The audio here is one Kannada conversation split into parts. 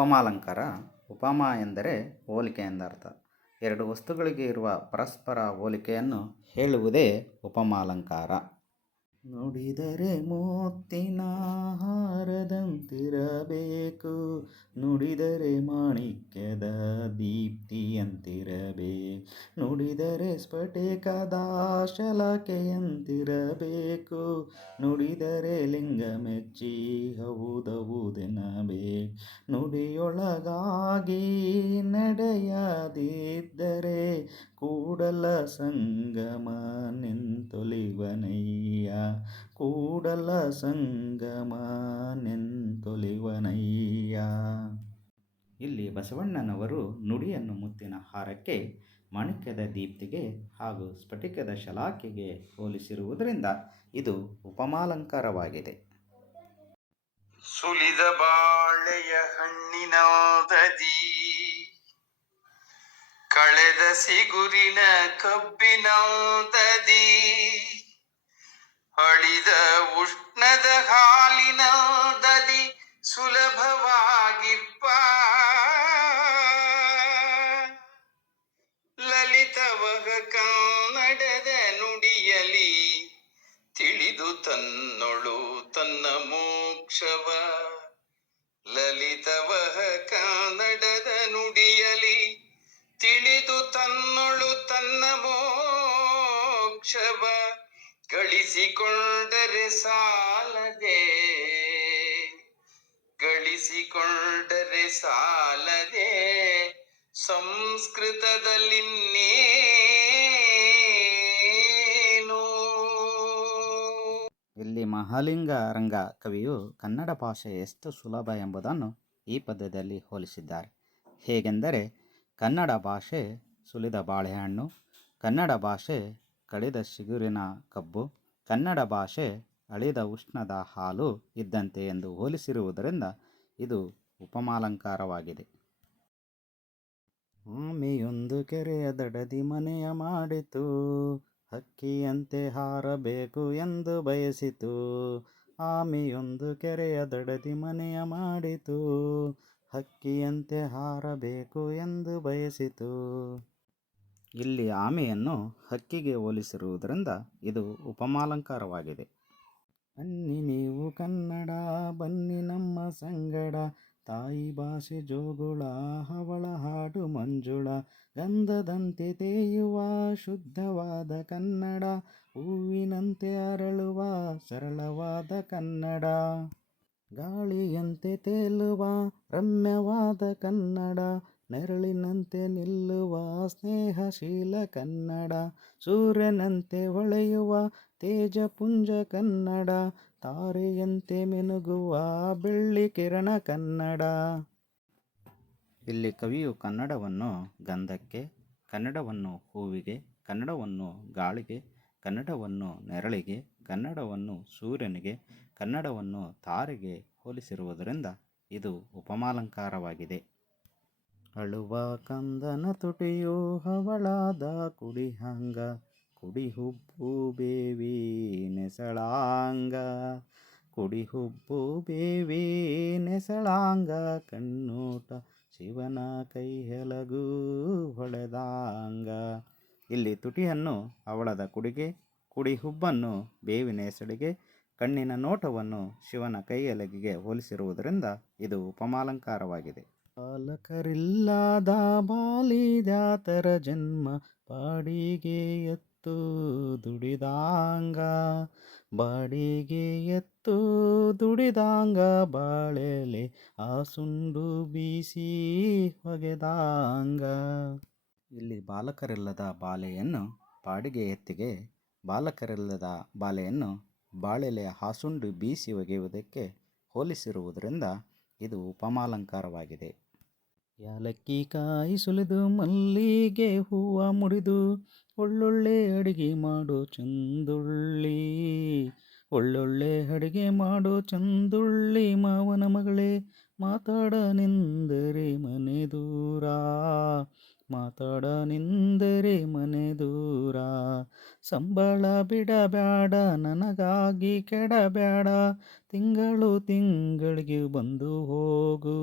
ಉಪಮಾಲಂಕಾರ, ಉಪಮಾ ಎಂದರೆ ಹೋಲಿಕೆ ಎಂದರ್ಥ. ಎರಡು ವಸ್ತುಗಳಿಗೆ ಇರುವ ಪರಸ್ಪರ ಹೋಲಿಕೆಯನ್ನು ಹೇಳುವುದೇ ಉಪಮಾಲಂಕಾರ. ನುಡಿದರೆ ಮುತ್ತಿನ ಹಾರದಂತಿರಬೇಕು. ನುಡಿದರೆ ಮಾಣಿಕ್ಯದ ದೀಪ್ತಿಯಂತಿರಬೇಕು ನುಡಿದರೆ ಸ್ಫಟಿಕದ ಶಲಕೆಯಂತಿರಬೇಕು. ನುಡಿದರೆ ಲಿಂಗ ಮೆಚ್ಚಿ ಹೌದೌದೆನಬೇಕು ನುಡಿಯೊಳಗಾಗಿ ನಡೆಯದಿದ್ದರೆ ಕೂಡಲ ಸಂಗಮ ನಿಂತೊಲಿವನಯ್ಯ ಕೂಡಲ ಸಂಗಮ ನಿಂತೊಲಿವನಯ್ಯ ಇಲ್ಲಿ ಬಸವಣ್ಣನವರು ನುಡಿಯನ್ನು ಮುತ್ತಿನ ಹಾರಕ್ಕೆ, ಮಾಣಿಕ್ಯದ ದೀಪ್ತಿಗೆ ಹಾಗೂ ಸ್ಫಟಿಕದ ಶಲಾಕೆಗೆ ಹೋಲಿಸಿರುವುದರಿಂದ ಇದು ಉಪಮಾಲಂಕಾರವಾಗಿದೆ. ಸುಲಿದ ಬಾಳೆಯ ಹಣ್ಣಿನದದಿ ಕಳೆದ ಸಿಗುರಿನ ಕಬ್ಬಿನದದಿ ಅಳಿದ ಉಷ್ಣದ ಹಾಲಿನದದಿ ಸುಲಭವಾಗಿಪ್ಪ. ಮೋಕ್ಷವ ಗಳಿಸಿಕೊಂಡರೆ ಸಾಲದೆ. ಗಳಿಸಿಕೊಂಡರೆ ಸಾಲದೆ ಸಂಸ್ಕೃತದಲ್ಲಿನ್ನೇನು? ಇಲ್ಲಿ ಮಹಾಲಿಂಗ ರಂಗ ಕವಿಯು ಕನ್ನಡ ಭಾಷೆ ಎಷ್ಟು ಸುಲಭ ಎಂಬುದನ್ನು ಈ ಪದ್ಯದಲ್ಲಿ ಹೋಲಿಸಿದ್ದಾರೆ. ಹೇಗೆಂದರೆ, ಕನ್ನಡ ಭಾಷೆ ಸುಲಿದ ಬಾಳೆಹಣ್ಣು, ಕನ್ನಡ ಭಾಷೆ ಕಡಿದ ಚಿಗುರಿನ ಕಬ್ಬು ಕನ್ನಡ ಭಾಷೆ ಅಳಿದ ಉಷ್ಣದ ಹಾಲು ಇದ್ದಂತೆ ಎಂದು ಹೋಲಿಸಿರುವುದರಿಂದ ಇದು ಉಪಮಾಲಂಕಾರವಾಗಿದೆ. ಆಮೆಯೊಂದು ಕೆರೆಯ ದಡದಿ ಮನೆಯ ಮಾಡಿತು, ಹಕ್ಕಿಯಂತೆ ಹಾರಬೇಕು ಎಂದು ಬಯಸಿತು. ಆಮೆಯೊಂದು ಕೆರೆಯ ದಡದಿ ಮನೆಯ ಮಾಡಿತು, ಹಕ್ಕಿಯಂತೆ ಹಾರಬೇಕು ಎಂದು ಬಯಸಿತು. ಇಲ್ಲಿ ಆಮೆಯನ್ನು ಹಕ್ಕಿಗೆ ಹೋಲಿಸಿರುವುದರಿಂದ ಇದು ಉಪಮಾಲಂಕಾರವಾಗಿದೆ. ಬನ್ನಿ ನೀವು ಕನ್ನಡ, ಬನ್ನಿ ನಮ್ಮ ಸಂಗಡ, ತಾಯಿ ಭಾಷೆ ಜೋಗುಳ ಹವಳ ಹಾಡು ಮಂಜುಳ, ಗಂಧದಂತೆ ತೇಯುವ ಶುದ್ಧವಾದ ಕನ್ನಡ, ಹೂವಿನಂತೆ ಅರಳುವ ಸರಳವಾದ ಕನ್ನಡ, ಗಾಳಿಯಂತೆ ತೇಲುವ ರಮ್ಯವಾದ ಕನ್ನಡ ನೆರಳಿನಂತೆ ನಿಲ್ಲುವ ಸ್ನೇಹಶೀಲ ಕನ್ನಡ, ಸೂರ್ಯನಂತೆ ಹೊಳೆಯುವ ತೇಜಪುಂಜ ಕನ್ನಡ, ತಾರೆಯಂತೆ ಮಿನುಗುವ ಬೆಳ್ಳಿ ಕಿರಣ ಕನ್ನಡ. ಇಲ್ಲಿ ಕವಿಯು ಕನ್ನಡವನ್ನು ಗಂಧಕ್ಕೆ, ಕನ್ನಡವನ್ನು ಹೂವಿಗೆ, ಕನ್ನಡವನ್ನು ಗಾಳಿಗೆ, ಕನ್ನಡವನ್ನು ನೆರಳಿಗೆ, ಕನ್ನಡವನ್ನು ಸೂರ್ಯನಿಗೆ, ಕನ್ನಡವನ್ನು ತಾರೆಗೆ ಹೋಲಿಸಿರುವುದರಿಂದ ಇದು ಉಪಮಾಲಂಕಾರವಾಗಿದೆ. ಅಳುವ ಕಂದನ ತುಟಿಯು ಹವಳಾದ ಕುಡಿಹಂಗ, ಕುಡಿಹುಬ್ಬು ಬೇವಿ ನೆಸಳಾಂಗ. ಕುಡಿಹುಬ್ಬು ಬೇವಿ ನೆಸಳಾಂಗ, ಕಣ್ಣೋಟ ಶಿವನ ಕೈ ಹೆಲಗೂ ಹೊಳೆದಾಂಗ. ಇಲ್ಲಿ ತುಟಿಯನ್ನು ಅವಳದ ಕುಡಿಗೆ, ಕುಡಿಹುಬ್ಬನ್ನು ಬೇವಿನ ಹೆಸಳಿಗೆ ಕಣ್ಣಿನ ನೋಟವನ್ನು ಶಿವನ ಕೈಯಲಗಿಗೆ ಹೋಲಿಸಿರುವುದರಿಂದ ಇದು ಉಪಮಾಲಂಕಾರವಾಗಿದೆ. ಬಾಲಕರಿಲ್ಲದ ಬಾಲಿದಾತರ ಜನ್ಮ ಬಾಡಿಗೆ ಎತ್ತು ದುಡಿದಾಂಗ. ಬಾಡಿಗೆ ಎತ್ತು ದುಡಿದಾಂಗ ಬಾಳೆಲೆ ಆ ಸುಂಡು ಬೀಸಿ ಹೊಗೆದಾಂಗ. ಇಲ್ಲಿ ಬಾಲಕರಿಲ್ಲದ ಬಾಲೆಯನ್ನು ಬಾಡಿಗೆ ಎತ್ತಿಗೆ, ಬಾಲಕರಿಲ್ಲದ ಬಾಲೆಯನ್ನು ಬಾಳೆಲೆ ಹಾಸುಂಡು ಬೀಸಿ ಒಗೆಯುವುದಕ್ಕೆ ಹೋಲಿಸಿರುವುದರಿಂದ ಇದು ಉಪಮಾಲಂಕಾರವಾಗಿದೆ. ಯಾಲಕ್ಕಿ ಕಾಯಿ ಸುಲಿದು ಮಲ್ಲಿಗೆ ಹೂವ ಮುಡಿದು ಒಳ್ಳೊಳ್ಳೆ ಅಡಿಗೆ ಮಾಡು ಚಂದುಳ್ಳಿ. ಒಳ್ಳೊಳ್ಳೆ ಅಡಿಗೆ ಮಾಡು ಚಂದುಳ್ಳಿ ಮಾವನ ಮಗಳೇ, ಮಾತಾಡ ನಿಂದರೆ ಮನೆ ದೂರ. ಮಾತಾಡ ನಿಂದರೆ ಮನೆ ದೂರ. ಸಂಬಳ ಬಿಡಬೇಡ ನನಗಾಗಿ ಕೆಡಬೇಡ ತಿಂಗಳು ತಿಂಗಳಿಗೆ ಬಂದು ಹೋಗು,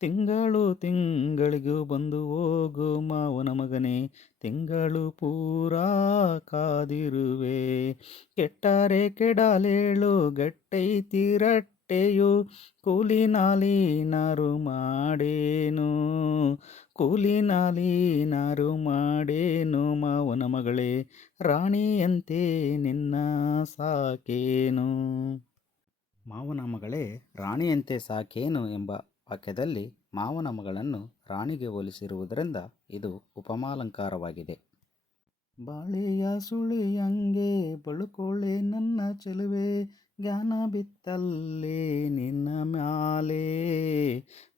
ತಿಂಗಳು ತಿಂಗಳಿಗೂ ಬಂದು ಹೋಗು ಮಾವನ ಮಗನೇ. ತಿಂಗಳು ಪೂರ ಕಾದಿರುವೆ. ಕೆಟ್ಟರೆ ಕೆಡಲೇಳು ಗಟ್ಟೈತಿರಟ್ಟೆಯು ರಟ್ಟೆಯು ಮಾಡೇನು? ಕೂಲಿ ನಾಲಿ ನಾರು ಮಾಡೇನು ಮಾವನ ಮಗಳೇ? ರಾಣಿಯಂತೆ ನಿನ್ನ ಸಾಕೇನು? ಮಾವನ ಮಗಳೇ, ರಾಣಿಯಂತೆ ಸಾಕೇನು ಎಂಬ ವಾಕ್ಯದಲ್ಲಿ ಮಾವನ ಮಗಳನ್ನು ರಾಣಿಗೆ ಹೋಲಿಸಿರುವುದರಿಂದ ಇದು ಉಪಮಾಲಂಕಾರವಾಗಿದೆ. ಬಾಳೆಯ ಸುಳಿಯಂಗೆ ಬಳುಕೊಳ್ಳೆ ನನ್ನ ಚೆಲುವೆ, ಜ್ಞಾನ ಬಿತ್ತಲ್ಲೇ ನಿನ್ನ ಮ್ಯಾಲೆ,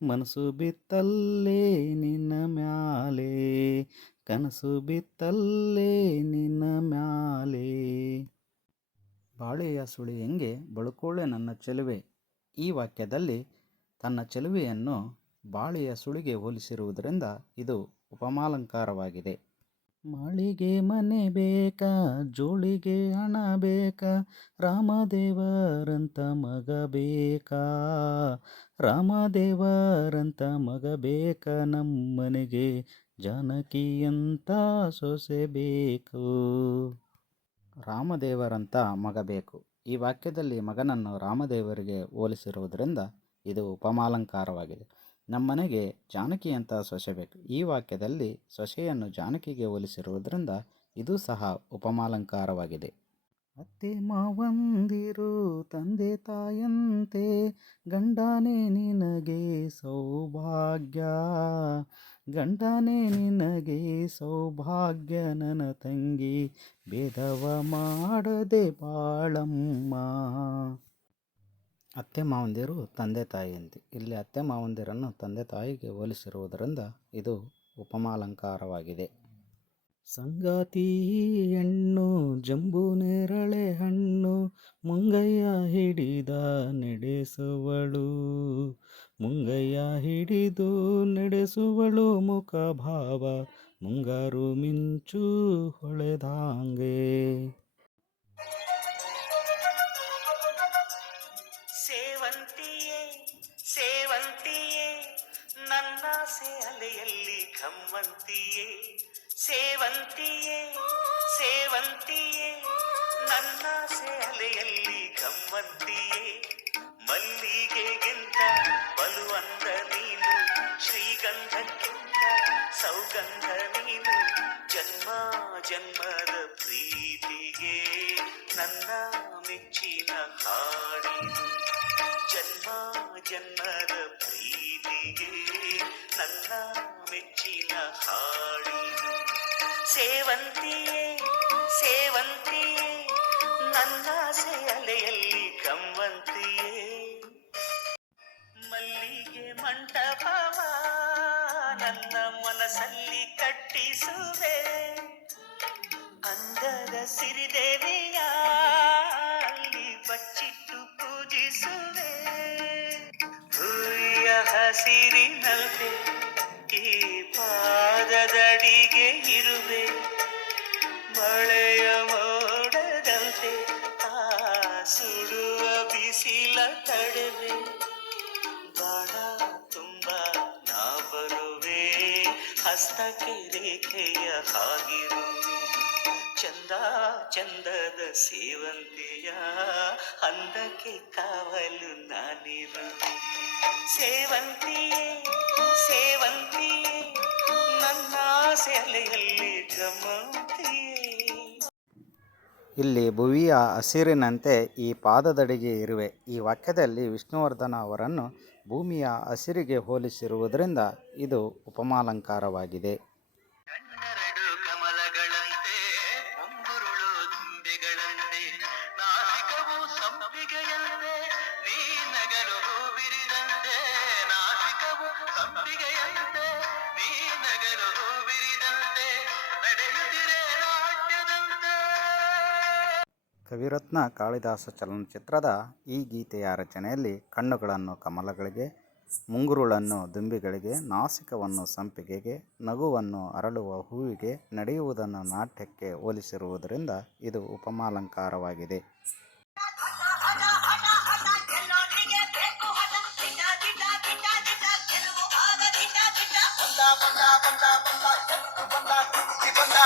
ಮನಸ್ಸು ಬಿತ್ತಲ್ಲೇ ನಿನ್ನ ಮ್ಯಾಲೆ, ಕನಸು ಬಿತ್ತಲ್ಲೇ ನಿನ್ನ ಮ್ಯಾಲೆ. ಬಾಳೆಯ ಸುಳಿ ಹೆಂಗೆ ಬಳುಕೊಳ್ಳೆ ನನ್ನ ಚೆಲುವೆ, ಈ ವಾಕ್ಯದಲ್ಲಿ ತನ್ನ ಚೆಲುವೆಯನ್ನು ಬಾಳೆಯ ಸುಳಿಗೆ ಹೋಲಿಸಿರುವುದರಿಂದ ಇದು ಉಪಮಾಲಂಕಾರವಾಗಿದೆ. ಮಾಳಿಗೆ ಮನೆ ಬೇಕಾ? ಜೋಳಿಗೆ ಹಣ ಬೇಕಾ? ರಾಮದೇವರಂತ ಮಗ ಬೇಕಾ? ರಾಮದೇವರಂತ ಮಗ ಬೇಕಾ? ನಮ್ಮನೆಗೆ ಜಾನಕಿಯಂತ ಸೊಸೆ ಬೇಕು? ರಾಮದೇವರಂತ ಮಗ ಬೇಕು. ಈ ವಾಕ್ಯದಲ್ಲಿ ಮಗನನ್ನು ರಾಮದೇವರಿಗೆ ಹೋಲಿಸಿರುವುದರಿಂದ ಇದು ಉಪಮಾಲಂಕಾರವಾಗಿದೆ. ನಮ್ಮನೆಗೆ ಜಾನಕಿಯಂಥ ಸೊಸೆ ಬೇಕು. ಈ ವಾಕ್ಯದಲ್ಲಿ ಸೊಸೆಯನ್ನು ಜಾನಕಿಗೆ ಹೋಲಿಸಿರುವುದರಿಂದ ಇದು ಸಹ ಉಪಮಾಲಂಕಾರವಾಗಿದೆ. ಅತ್ತೆ ಮಾವಂದಿರು, ತಂದೆ ತಾಯಂತೆ, ಗಂಡನೇ ನಿನಗೆ ಸೌಭಾಗ್ಯ. ಗಂಡನೇ ನಿನಗೆ ಸೌಭಾಗ್ಯ, ನನ್ನ ತಂಗಿ ಭೇದವ ಮಾಡದೆ ಬಾಳಮ್ಮ. ಅತ್ತೆ ಮಾವಂದಿರು ತಂದೆ ತಾಯಿಯಂತೆ. ಇಲ್ಲಿ ಅತ್ತೆ ಮಾವಂದಿರನ್ನು ತಂದೆ ತಾಯಿಗೆ ಹೋಲಿಸಿರುವುದರಿಂದ ಇದು ಉಪಮಾಲಂಕಾರವಾಗಿದೆ. ಸಂಗಾತಿ ಹೆಣ್ಣು, ಜಂಬು ನೇರಳೆ ಹಣ್ಣು, ಮುಂಗಯ್ಯ ಹಿಡಿದ ನಡೆಸುವಳು. ಮುಂಗಯ್ಯ ಹಿಡಿದು ನಡೆಸುವಳು ಮುಖ ಭಾವ, ಮುಂಗಾರು ಮಿಂಚು ಹೊಳೆದಾಂಗೆ. ಸೇವಂತಿಯೇ ನನ್ನಾಸೆ ಅಲೆಯಲ್ಲಿ ಕಮ್ಮಂತಿಯೇ ಸೇವಂತಿಯೇ ಸೇವಂತಿಯೇ ನನ್ನಾಸೆ ಅಲೆಯಲ್ಲಿ ಕಮ್ಮಂತಿಯೇ ಮಲ್ಲಿಗೆಗಿಂತ ಬಲುವಂದ ನೀನು, ಶ್ರೀಗಂಧಕ್ಕಿಂತ ಸೌಗಂಧ ನೀನು. ಜನ್ಮ, ಜನ್ಮದ ಪ್ರೀತಿಗೆ ನನ್ನ ಮೆಚ್ಚಿನ ಹಾಡಿನು ಜನ್ಮ ಜನ್ಮದ ಪ್ರೀತಿಗೆ ನನ್ನ ಮೆಚ್ಚಿನ ಹಾಡಿ ಸೇವಂತಿಯೇ ಸೇವಂತಿಯೇ, ನನ್ನ ಅಲೆಯಲ್ಲಿ ಕಂವಂತಿಯೇ ಮಲ್ಲಿಗೆ ಮಂಟಪವ ನನ್ನ ಮನಸ್ಸಲ್ಲಿ ಕಟ್ಟಿಸುವೆ. ಅಂದದ ಸಿರಿದೇವಿಯ ಹಸ್ತಕ್ಕೆ ರೇಖೆಯ ಹಾಗಿರುವೆ ಚಂದ ಚಂದದ ಸೇವಂತಿಯ ಅಂದಕ್ಕೆ ಕಾವಲು ನಾನಿರುವೆ ಸೇವಂತಿಯೇ ಸೇವಂತಿಯೇ, ನನ್ನ ಸೆಲೆಯಲ್ಲಿ ಇಲ್ಲಿ ಭುವಿಯ ಹಸಿರಿನಂತೆ ಈ ಪಾದದಡಿಗೆ ಇರುವೆ. ಈ ವಾಕ್ಯದಲ್ಲಿ ವಿಷ್ಣುವರ್ಧನ ಅವರನ್ನು ಭೂಮಿಯ ಹಸಿರಿಗೆ ಹೋಲಿಸಿರುವುದರಿಂದ ಇದು ಉಪಮಾಲಂಕಾರವಾಗಿದೆ. ಕವಿರತ್ನ ಕಾಳಿದಾಸ ಚಲನಚಿತ್ರದ ಈ ಗೀತೆಯ ರಚನೆಯಲ್ಲಿ ಕಣ್ಣುಗಳನ್ನು ಕಮಲಗಳಿಗೆ ಮುಂಗುರುಳನ್ನು ದುಂಬಿಗಳಿಗೆ ನಾಸಿಕವನ್ನು ಸಂಪಿಗೆಗೆ ನಗುವನ್ನು ಅರಳುವ ಹೂವಿಗೆ ನಡೆಯುವುದನ್ನು ನಾಟ್ಯಕ್ಕೆ ಹೋಲಿಸಿರುವುದರಿಂದ ಇದು ಉಪಮಾಲಂಕಾರವಾಗಿದೆ ಬಂದ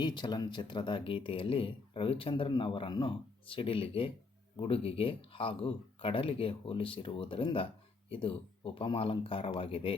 ಈ ಚಲನಚಿತ್ರದ ಗೀತೆಯಲ್ಲಿ ರವಿಚಂದ್ರನ್ ಅವರನ್ನು ಸಿಡಿಲಿಗೆ ಗುಡುಗಿಗೆ ಹಾಗೂ ಕಡಲಿಗೆ ಹೋಲಿಸಿರುವುದರಿಂದ ಇದು ಉಪಮಾಲಂಕಾರವಾಗಿದೆ.